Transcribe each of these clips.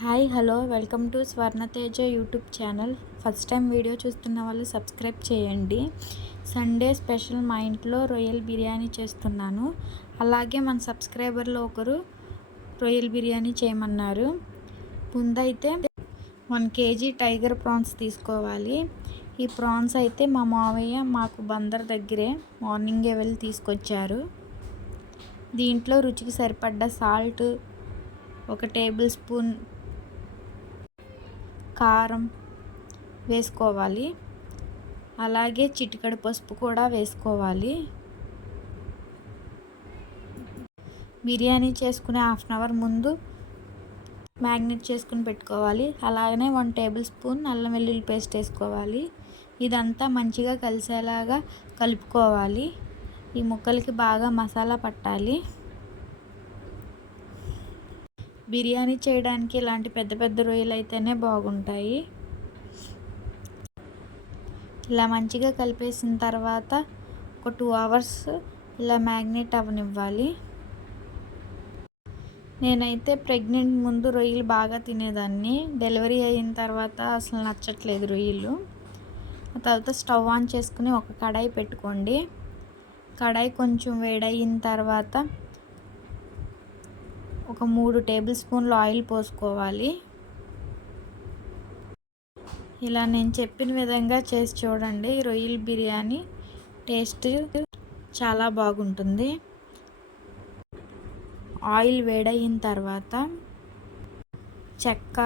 Hi hello welcome to Swarnateja YouTube channel. First time video చూస్తున్న వాళ్ళు subscribe చేయండి. Sunday special మా ఇంట్లో రొయ్యల బిర్యానీ చేస్తున్నాను. అలాగే మన సబ్స్క్రైబర్లో ఒకరు రొయ్యల బిర్యానీ చేయమన్నారు. ముందైతే 1 kg టైగర్ ప్రాన్స్ తీసుకోవాలి. ఈ ప్రాన్స్ అయితే మా మావయ్య మాకు బందర్ దగ్గరే మార్నింగే వెళ్ళి తీసుకొచ్చారు. దీంట్లో రుచికి సరిపడ్డ సాల్ట్, 1 టేబుల్ స్పూన్ కారం వేసుకోవాలి. అలాగే చిటికెడు పసుపు కూడా వేసుకోవాలి. బిర్యానీ చేసుకునే 1/2 అవర్ ముందు మ్యాగ్నేట్ చేసుకుని పెట్టుకోవాలి. అలాగనే 1 టేబుల్ స్పూన్ అల్లం వెల్లుల్లి పేస్ట్ వేసుకోవాలి. ఇదంతా మంచిగా కలిసేలాగా కలుపుకోవాలి. ఈ ముక్కలకి బాగా మసాలా పట్టాలి. బిర్యానీ చేయడానికి ఇలాంటి పెద్ద పెద్ద రొయ్యలు అయితేనే బాగుంటాయి. ఇలా మంచిగా కలిపేసిన తర్వాత ఒక 2 అవర్స్ ఇలా మ్యాగ్నేట్ అవ్వనివ్వాలి. నేనైతే ప్రెగ్నెంట్ ముందు రొయ్యలు బాగా తినేదాన్ని. డెలివరీ అయిన తర్వాత అసలు నచ్చట్లేదు రొయ్యలు. ఆ తర్వాత స్టవ్ ఆన్ చేసుకుని ఒక కడాయి పెట్టుకోండి. కడాయి కొంచెం వేడయిన తర్వాత ఒక 3 టేబుల్ స్పూన్లు ఆయిల్ పోసుకోవాలి. ఇలా నేను చెప్పిన విధంగా చేసి చూడండి. రొయ్యల బిర్యానీ టేస్ట్ చాలా బాగుంటుంది. ఆయిల్ వేడయిన తర్వాత చెక్క,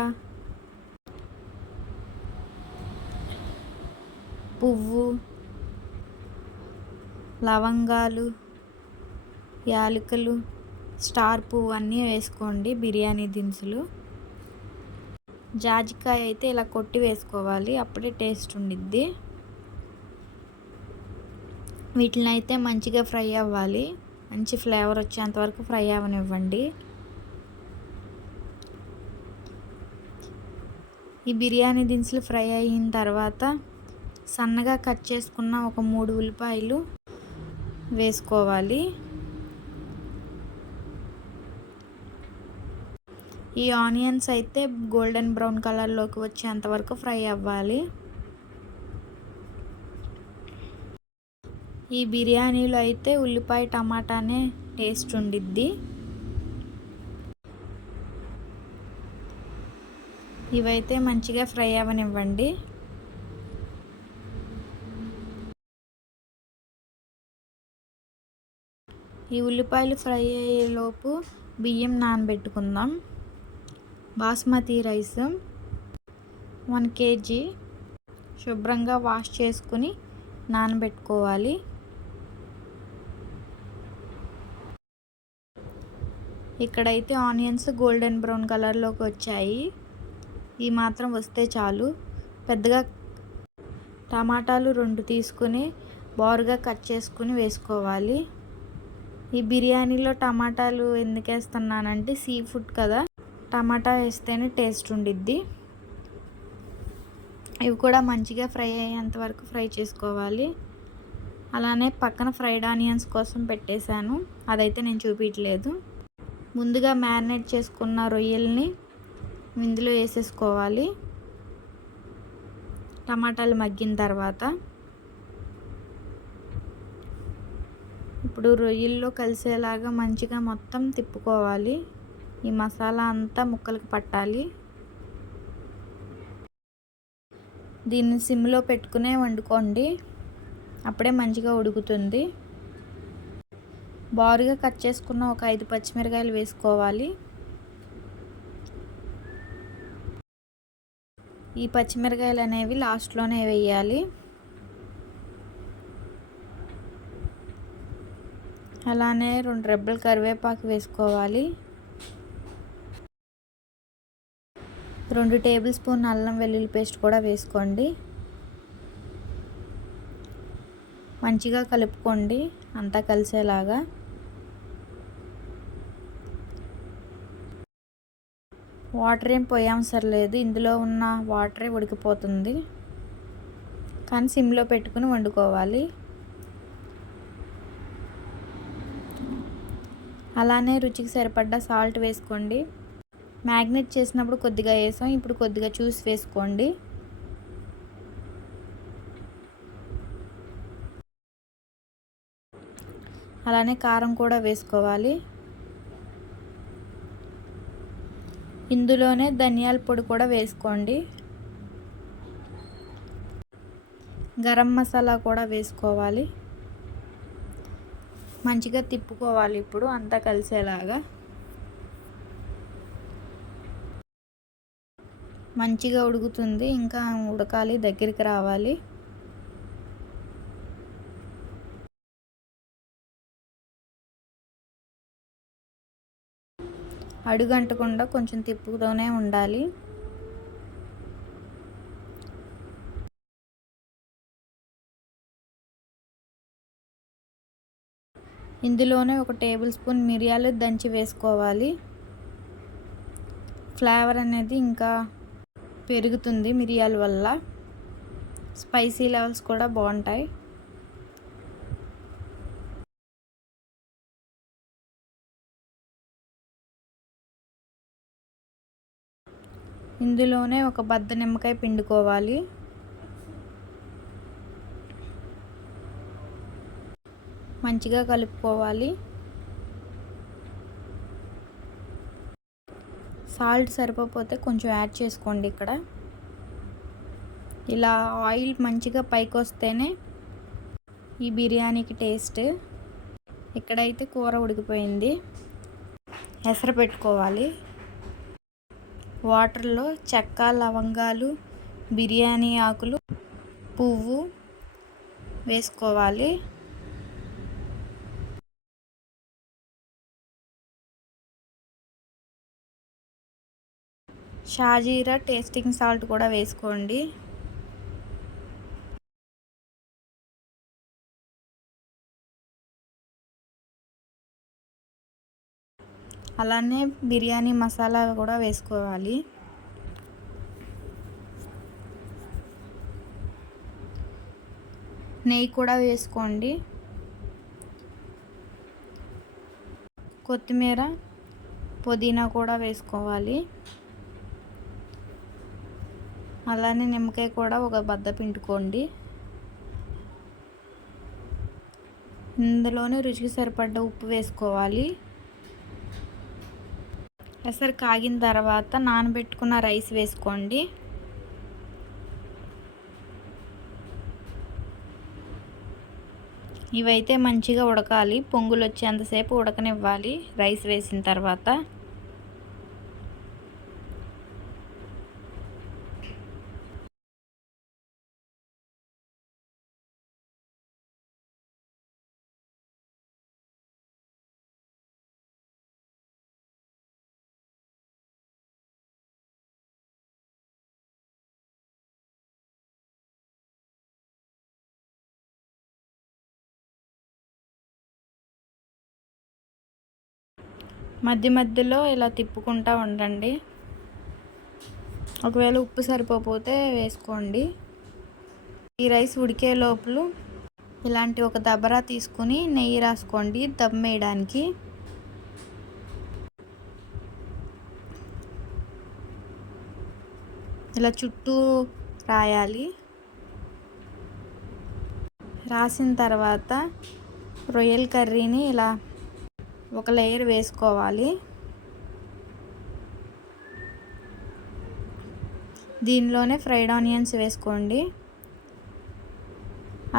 పువ్వు, లవంగాలు, యాలకులు, స్టార్ పువ్వు అన్నీ వేసుకోండి. బిర్యానీ దినుసులు, జాజికాయ అయితే ఇలా కొట్టి వేసుకోవాలి, అప్పుడే టేస్ట్ ఉండిద్ది. వీటిని అయితే మంచిగా ఫ్రై అవ్వాలి. మంచి ఫ్లేవర్ వచ్చేంత వరకు ఫ్రై అవ్వనివ్వండి. ఈ బిర్యానీ దినుసులు ఫ్రై అయిన తర్వాత సన్నగా కట్ చేసుకున్న ఒక 3 ఉల్లిపాయలు వేసుకోవాలి. ఈ ఆనియన్స్ అయితే గోల్డెన్ బ్రౌన్ కలర్లోకి వచ్చేంత వరకు ఫ్రై అవ్వాలి. ఈ బిర్యానీలో అయితే ఉల్లిపాయ టమాటానే టేస్ట్ ఉండిద్ది. ఇవైతే మంచిగా ఫ్రై అవ్వనివ్వండి. ఈ ఉల్లిపాయలు ఫ్రై అయ్యేలోపు బియ్యం నానబెట్టుకుందాం. బాస్మతి రైస్ 1 kg శుభ్రంగా వాష్ చేసుకుని నానబెట్టుకోవాలి. ఇక్కడైతే ఆనియన్స్ గోల్డెన్ బ్రౌన్ కలర్లోకి వచ్చాయి. ఈ మాత్రం వస్తే చాలు. పెద్దగా టమాటాలు 2 తీసుకుని బారుగా కట్ చేసుకుని వేసుకోవాలి. ఈ బిర్యానీలో టమాటాలు ఎందుకు వేస్తున్నానంటే సీ ఫుడ్ కదా, టమాటా వేస్తేనే టేస్ట్ ఉండిద్ది. ఇవి కూడా మంచిగా ఫ్రై అయ్యేంత వరకు ఫ్రై చేసుకోవాలి. అలానే పక్కన ఫ్రైడ్ ఆనియన్స్ కోసం పెట్టేశాను, అదైతే నేను చూపించలేదు. ముందుగా మ్యారినేట్ చేసుకున్న రొయ్యల్ని ఇందులో వేసేసుకోవాలి. టమాటాలు మగ్గిన తర్వాత ఇప్పుడు రొయ్యల్లో కలిసేలాగా మంచిగా మొత్తం తిప్పుకోవాలి. ఈ మసాలా అంతా ముక్కలకు పట్టాలి. దీన్ని సిమ్లో పెట్టుకునే వండుకోండి, అప్పుడే మంచిగా ఉడుకుతుంది. బారుగా కట్ చేసుకున్న ఒక 5 పచ్చిమిరకాయలు వేసుకోవాలి. ఈ పచ్చిమిరకాయలు అనేవి లాస్ట్లోనే వేయాలి. అలానే 2 రెబ్బలు కరివేపాకు వేసుకోవాలి. 2 టేబుల్ స్పూన్ అల్లం వెల్లుల్లి పేస్ట్ కూడా వేసుకోండి. మంచిగా కలుపుకోండి అంతా కలిసేలాగా. వాటర్ ఏం పోయవసరం లేదు, ఇందులో ఉన్న వాటరే ఉడికిపోతుంది. కానీ సిమ్లో పెట్టుకుని వండుకోవాలి. అలానే రుచికి సరిపడ్డ సాల్ట్ వేసుకోండి. మ్యాగ్నేట్ చేసినప్పుడు కొద్దిగా వేసాం, ఇప్పుడు కొద్దిగా చూసి వేసుకోండి. అలానే కారం కూడా వేసుకోవాలి. ఇందులోనే ధనియాల పొడి కూడా వేసుకోండి. గరం మసాలా కూడా వేసుకోవాలి. మంచిగా తిప్పుకోవాలి ఇప్పుడు అంతా కలిసేలాగా. మంచిగా ఉడుకుతుంది, ఇంకా ఉడకాలి, దగ్గరికి రావాలి. అడుగంటకుండా కొంచెం తిప్పుతూనే ఉండాలి. ఇందులోనే 1 టేబుల్ స్పూన్ మిరియాలు దంచి వేసుకోవాలి. ఫ్లేవర్ అనేది ఇంకా పెరుగుతుంది మిరియాల వల్ల, స్పైసీ లెవెల్స్ కూడా బాగుంటాయి. ఇందులోనే 1 బద్ద నిమ్మకాయ పిండుకోవాలి. మంచిగా కలుపుకోవాలి. సాల్ట్ సరిపోతే కొంచెం యాడ్ చేసుకోండి. ఇక్కడ ఇలా ఆయిల్ మంచిగా పైకి వస్తేనే ఈ బిర్యానీకి టేస్ట్. ఇక్కడైతే కూర ఉడికిపోయింది. ఎసరు పెట్టుకోవాలి. వాటర్లో చెక్క, లవంగాలు, బిర్యానీ ఆకులు, పువ్వు వేసుకోవాలి. షాజీరా టేస్టింగ్ సాల్ట్ కూడా వేసుకోండి. అలానే బిర్యానీ మసాలా కూడా వేసుకోవాలి. నెయ్యి కూడా వేసుకోండి. కొత్తిమీర, పుదీనా కూడా వేసుకోవాలి. అలానే నిమ్మకాయ కూడా 1 బద్ద పిండుకోండి. ఇందులోనే రుచికి సరిపడ్డ ఉప్పు వేసుకోవాలి. ఎసరు కాగిన తర్వాత నానబెట్టుకున్న రైస్ వేసుకోండి. ఇవైతే మంచిగా ఉడకాలి, పొంగులు వచ్చేంతసేపు ఉడకనివ్వాలి రైస్ వేసిన తర్వాత. మధ్య మధ్యలో ఇలా తిప్పుకుంటూ ఉండండి. ఒకవేళ ఉప్పు సరిపోతే వేసుకోండి. ఈ రైస్ ఉడికే లోపల ఇలాంటి 1 దబరా తీసుకుని నెయ్యి రాసుకోండి దమ్ వేయడానికి. ఇలా చుట్టూ రాయాలి. రాసిన తర్వాత రొయ్యల కర్రీని ఇలా 1 లేయర్ వేసుకోవాలి. దీనిలోనే ఫ్రైడ్ ఆనియన్స్ వేసుకోండి.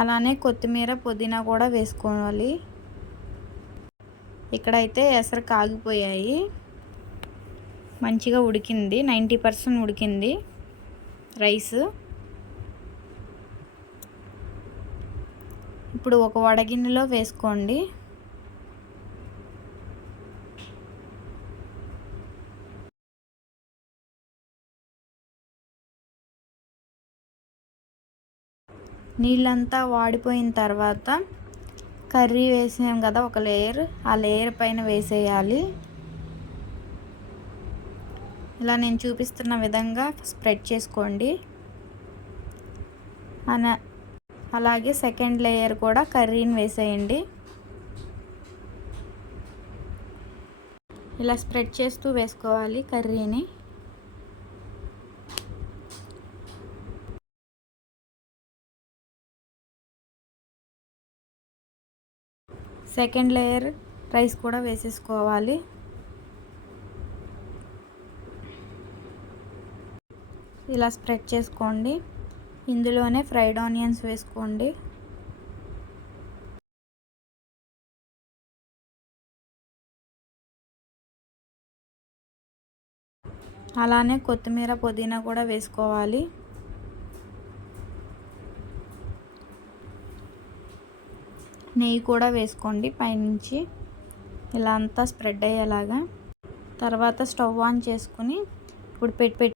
అలానే కొత్తిమీర, పుదీనా కూడా వేసుకోవాలి. ఇక్కడైతే ఎసరు కాగిపోయాయి, మంచిగా ఉడికింది, 90% ఉడికింది రైస్. ఇప్పుడు 1 వడగిన్నెలో వేసుకోండి. నీళ్ళంతా వాడిపోయిన తర్వాత కర్రీ వేసాం కదా 1 లేయర్, ఆ లేయర్ పైన వేసేయాలి. ఇలా నేను చూపిస్తున్న విధంగా స్ప్రెడ్ చేసుకోండి. అలాగే సెకండ్ లేయర్ కూడా కర్రీని వేసేయండి. ఇలా స్ప్రెడ్ చేస్తూ వేసుకోవాలి కర్రీని. సెకండ్ లేయర్ రైస్ కూడా వేసేసుకోవాలి. ఇలా స్ప్రెడ్ చేసుకోండి. ఇందులోనే ఫ్రైడ్ ఆనియన్స్ వేసుకోండి. అలానే కొత్తిమీర పుదీనా కూడా వేసుకోవాలి. నెయ్యి కూడా వేసుకోండి పైనుంచి, ఇలా అంతా స్ప్రెడ్ అయ్యేలాగా. తర్వాత స్టవ్ ఆన్ చేసుకుని ఇప్పుడు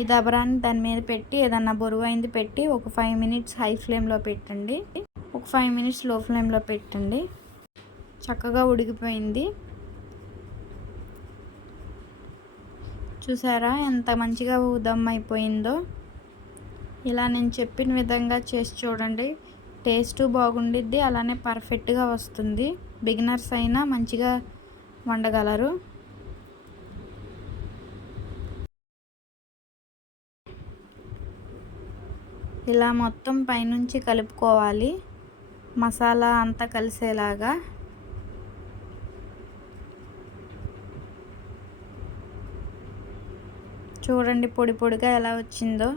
ఈ దబరాన్ని దాని మీద పెట్టి, ఏదన్నా బరువైంది పెట్టి ఒక 5 మినిట్స్ హై ఫ్లేమ్లో పెట్టండి. ఒక 5 మినిట్స్ లో ఫ్లేమ్లో పెట్టండి. చక్కగా ఉడికిపోయింది. చూసారా ఎంత మంచిగా దమ్ అయిపోయిందో. ఇలా నేను చెప్పిన విధంగా చేసి చూడండి. టేస్ట్ బాగుండిద్ది, అలానే పర్ఫెక్ట్గా వస్తుంది. బిగినర్స్ అయినా మంచిగా వండగలరు. ఇలా మొత్తం పైనుంచి కలుపుకోవాలి, మసాలా అంతా కలిసేలాగా. చూడండి పొడి పొడిగా ఎలా వచ్చిందో.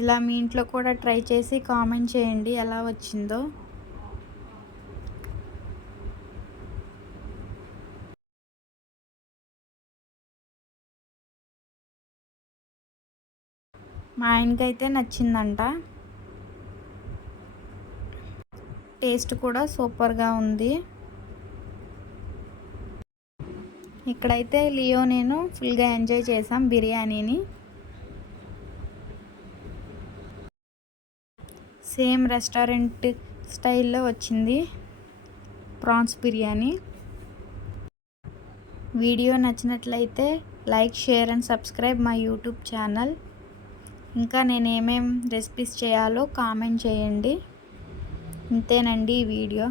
ఇలా మీ ఇంట్లో కూడా ట్రై చేసి కామెంట్ చేయండి ఎలా వచ్చిందో. మా ఆయనకైతే నచ్చిందంట. టేస్ట్ కూడా సూపర్గా ఉంది. ఇక్కడైతే లియో నేను ఫుల్గా ఎంజాయ్ చేసాం బిర్యానీని. సేమ్ రెస్టారెంట్ స్టైల్లో వచ్చింది ప్రాన్స్ బిర్యానీ. వీడియో నచ్చినట్లయితే like, share and subscribe my YouTube channel. ఇంకా నేను ఏమేం రెసిపీస్ చేయాలో కామెంట్ చేయండి. ఇంతేనండి ఈ వీడియో.